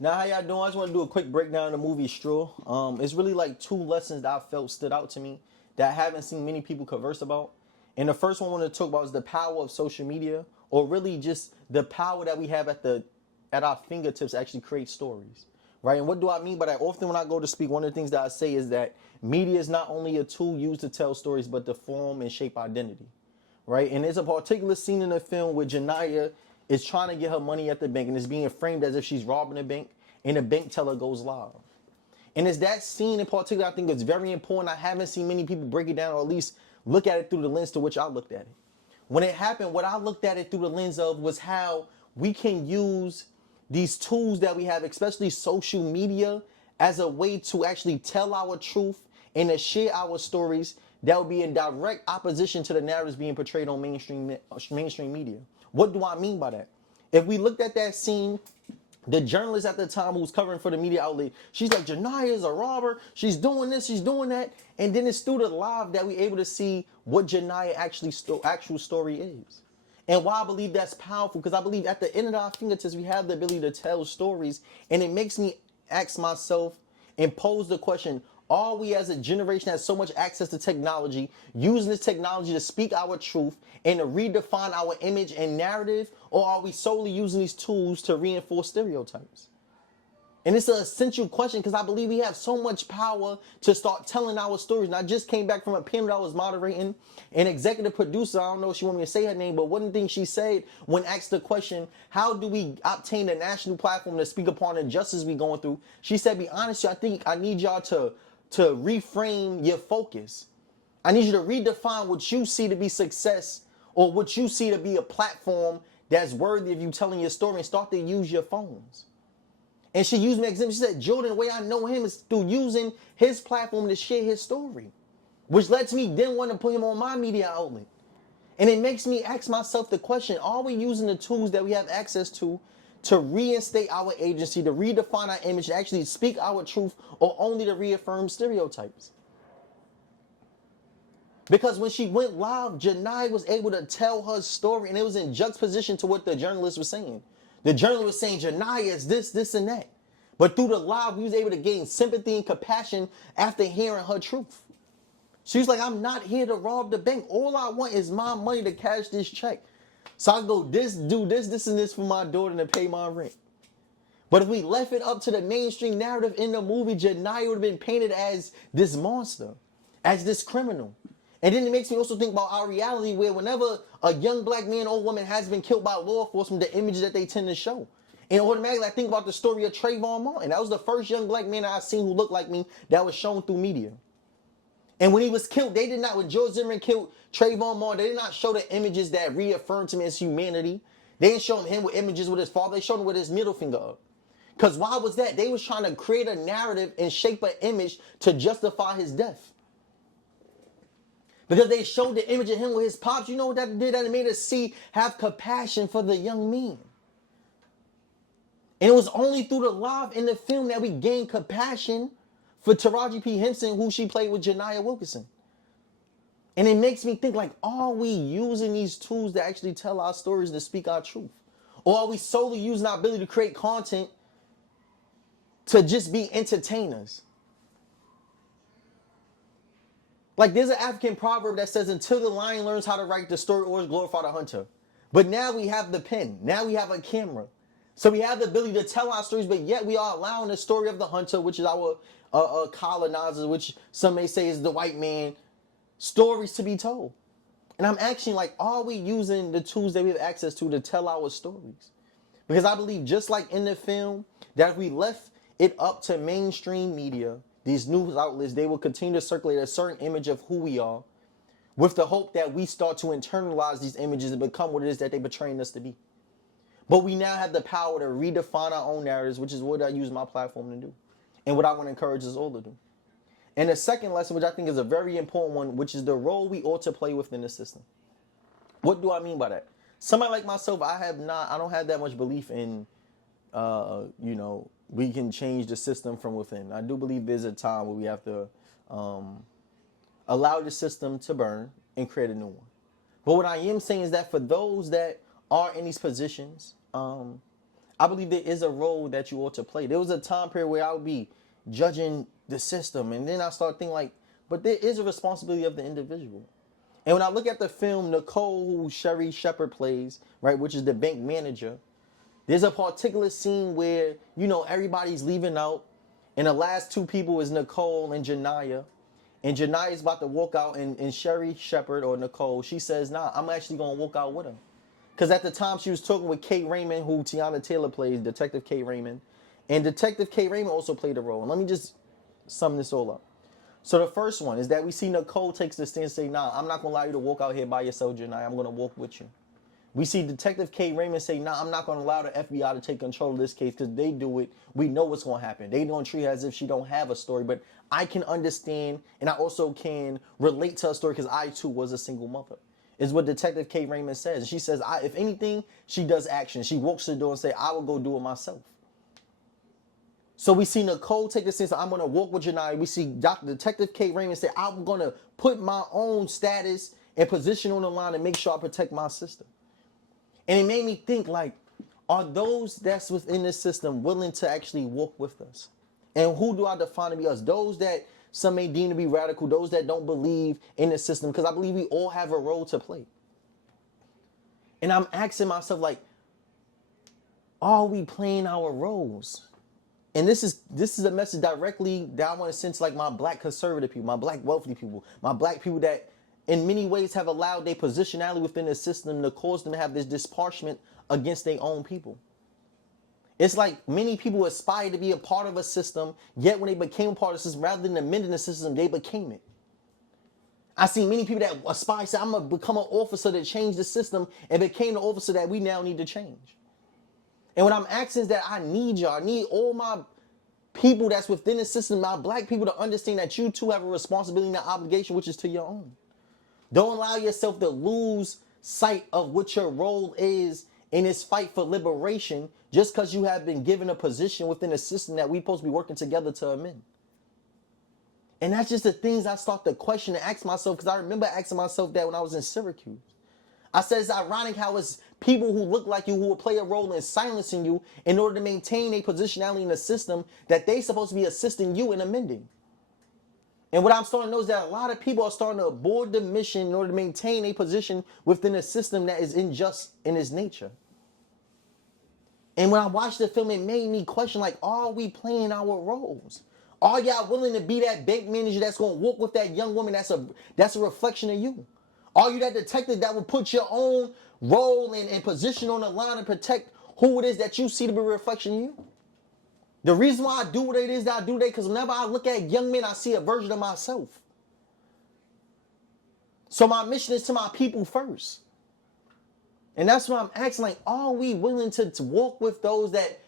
Now, how y'all doing? I just want to do a quick breakdown of the movie Straw. It's really like two lessons that I felt stood out to me that I haven't seen many people converse about. And the first one I want to talk about is the power of social media, or really just the power that we have at our fingertips to actually create stories, right? And what do I mean by that? Often when I go to speak, one of the things that I say is that media is not only a tool used to tell stories, but to form and shape identity, right? And there's a particular scene in the film where Janaya is trying to get her money at the bank and is being framed as if she's robbing a bank, and the bank teller goes live. And it's that scene in particular I think is very important. I haven't seen many people break it down or at least look at it through the lens to which I looked at it. When it happened, what I looked at it through the lens of was how we can use these tools that we have, especially social media, as a way to actually tell our truth and to share our stories that would be in direct opposition to the narratives being portrayed on mainstream media. What do I mean by that? If we looked at that scene, the journalist at the time who was covering for the media outlet, she's like, Janaya is a robber. She's doing this, she's doing that. And then it's through the live that we're able to see what Janaya actual story is. And why I believe that's powerful, because I believe at the end of our fingertips, we have the ability to tell stories. And it makes me ask myself and pose the question, are we as a generation that has so much access to technology, using this technology to speak our truth and to redefine our image and narrative, or are we solely using these tools to reinforce stereotypes? And it's an essential question because I believe we have so much power to start telling our stories. And I just came back from a panel that I was moderating. An executive producer, I don't know if she wanted me to say her name, but one of the things she said when asked the question, how do we obtain a national platform to speak upon the injustice we're going through? She said, be honest, I think I need y'all to reframe your focus. I need you to redefine what you see to be success or what you see to be a platform that's worthy of you telling your story, and start to use your phones. And she used me as an example. She said, Jordan, the way I know him is through using his platform to share his story, which lets me then want to put him on my media outlet. And it makes me ask myself the question, are we using the tools that we have access to reinstate our agency, to redefine our image, to actually speak our truth, or only to reaffirm stereotypes? Because when she went live, Janai was able to tell her story, and it was in juxtaposition to what the journalist was saying. The journalist was saying, Janai is this, this, and that. But through the live, we was able to gain sympathy and compassion after hearing her truth. She was like, I'm not here to rob the bank. All I want is my money to cash this check. So I go do this, and this for my daughter to pay my rent. But if we left it up to the mainstream narrative in the movie, Janai would have been painted as this monster, as this criminal. And then it makes me also think about our reality where whenever a young black man or woman has been killed by law enforcement, the images that they tend to show. And automatically I think about the story of Trayvon Martin. That was the first young black man I've seen who looked like me that was shown through media. And when he was killed, they did not, when George Zimmerman killed Trayvon Martin, they did not show the images that reaffirmed him as humanity. They didn't show him with images with his father. They showed him with his middle finger up. Because why was that? They was trying to create a narrative and shape an image to justify his death. Because they showed the image of him with his pops. You know what that did? That made us have compassion for the young man. And it was only through the live in the film that we gained compassion for Taraji P. Henson, who she played with Janaya Wilkinson. And it makes me think, like, are we using these tools to actually tell our stories, to speak our truth? Or are we solely using our ability to create content to just be entertainers? Like, there's an African proverb that says, until the lion learns how to write the story, always glorify the hunter. But now we have the pen. Now we have a camera. So we have the ability to tell our stories, but yet we are allowing the story of the hunter, which is our colonizers, which some may say is the white man, stories to be told. And I'm asking, like, are we using the tools that we have access to tell our stories? Because I believe, just like in the film, that if we left it up to mainstream media, these news outlets, they will continue to circulate a certain image of who we are, with the hope that we start to internalize these images and become what it is that they're portraying us to be. But we now have the power to redefine our own narratives, which is what I use my platform to do, and what I want to encourage us all to do. And the second lesson, which I think is a very important one, which is the role we ought to play within the system. What do I mean by that? Somebody like myself, I don't have that much belief in, we can change the system from within. I do believe there's a time where we have to allow the system to burn and create a new one. But what I am saying is that for those that are in these positions, I believe there is a role that you ought to play. There was a time period where I would be judging the system, and then I start thinking like, but there is a responsibility of the individual. And when I look at the film, Nicole, who Sherry Shepherd plays, right, which is the bank manager, there's a particular scene where, everybody's leaving out, and the last two people is Nicole and Janiyah. And Janiah's about to walk out, and Sherry Shepherd, or Nicole, she says, nah, I'm actually going to walk out with her. Because at the time, she was talking with Kate Raymond, who Tiana Taylor plays, Detective Kate Raymond. And Detective Kate Raymond also played a role. And let me just sum this all up. So the first one is that we see Nicole takes the stand and say, nah, I'm not going to allow you to walk out here by yourself, Janiyah. I'm going to walk with you. We see Detective Kate Raymond say, nah, I'm not going to allow the FBI to take control of this case because they do it. We know what's going to happen. They don't treat her as if she don't have a story. But I can understand, and I also can relate to her story because I, too, was a single mother. Is what Detective Kate Raymond says. She says, if anything, she does action. She walks to the door and say, I will go do it myself. So we see Nicole take the stance, I'm going to walk with Janiyah. We see Detective Kate Raymond say, I'm going to put my own status and position on the line and make sure I protect my sister. And it made me think, like, are those that's within this system willing to actually walk with us? And who do I define to be us? Those that some may deem to be radical, those that don't believe in the system, because I believe we all have a role to play. And I'm asking myself, like, are we playing our roles? And this is a message directly that I want to send to, like, my black conservative people, my black wealthy people, my black people that in many ways have allowed their positionality within the system to cause them to have this disparagement against their own people. It's like many people aspire to be a part of a system, yet when they became a part of the system, rather than amending the system, they became it. I see many people that aspire to say, I'm going to become an officer that changed the system and became the officer that we now need to change. And what I'm asking is that I need y'all. I need all my people that's within the system, my black people, to understand that you too have a responsibility and an obligation, which is to your own. Don't allow yourself to lose sight of what your role is in this fight for liberation just because you have been given a position within a system that we're supposed to be working together to amend. And that's just the things I start to question and ask myself, because I remember asking myself that when I was in Syracuse. I said it's ironic how it's people who look like you who will play a role in silencing you in order to maintain a positionality in the system that they supposed to be assisting you in amending. And what I'm starting to know is that a lot of people are starting to abort the mission in order to maintain a position within a system that is unjust in its nature. And when I watched the film, it made me question, like, are we playing our roles? Are y'all willing to be that bank manager that's going to walk with that young woman that's a reflection of you? Are you that detective that will put your own role and position on the line and protect who it is that you see to be a reflection of you? The reason why I do what it is that I do today, because whenever I look at young men, I see a version of myself. So my mission is to my people first. And that's what I'm asking, like, are we willing to walk with those that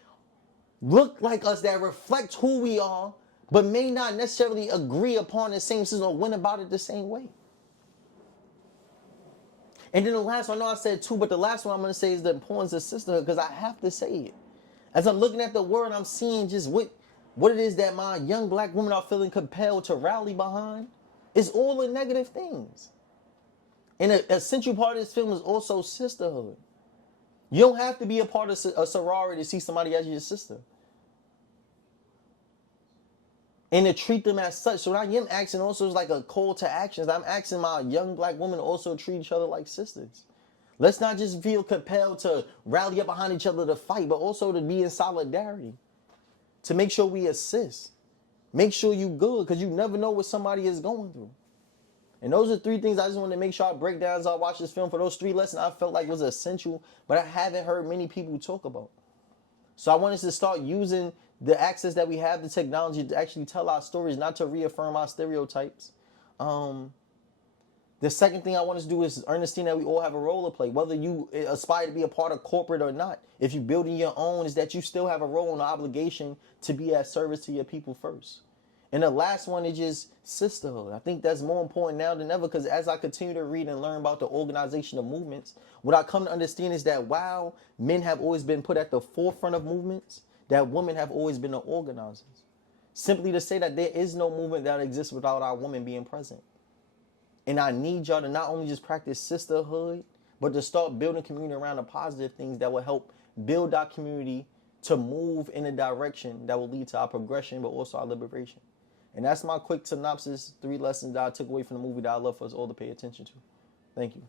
look like us, that reflect who we are, but may not necessarily agree upon the same system or went about it the same way? And then the last one, I know I said two, but the last one I'm going to say is the importance of sisterhood, because I have to say it. As I'm looking at the word, I'm seeing just what it is that my young black women are feeling compelled to rally behind. It's all the negative things. And an essential part of this film is also sisterhood. You don't have to be a part of a sorority to see somebody as your sister. And to treat them as such. So what I am asking also is like a call to actions. I'm asking my young black women to also treat each other like sisters. Let's not just feel compelled to rally up behind each other to fight, but also to be in solidarity. To make sure we assist. Make sure you good, because you never know what somebody is going through. And those are three things I just wanted to make sure I break down as I watch this film. For those three lessons I felt like was essential, but I haven't heard many people talk about. So I want us to start using the access that we have to technology to actually tell our stories, not to reaffirm our stereotypes. The second thing I want us to do is understand that we all have a role to play, whether you aspire to be a part of corporate or not. If you're building your own, is that you still have a role and an obligation to be at service to your people first. And the last one is just sisterhood. I think that's more important now than ever, because as I continue to read and learn about the organization of movements, what I come to understand is that while men have always been put at the forefront of movements, that women have always been the organizers. Simply to say that there is no movement that exists without our women being present. And I need y'all to not only just practice sisterhood, but to start building community around the positive things that will help build our community to move in a direction that will lead to our progression, but also our liberation. And that's my quick synopsis, 3 lessons that I took away from the movie that I love for us all to pay attention to. Thank you.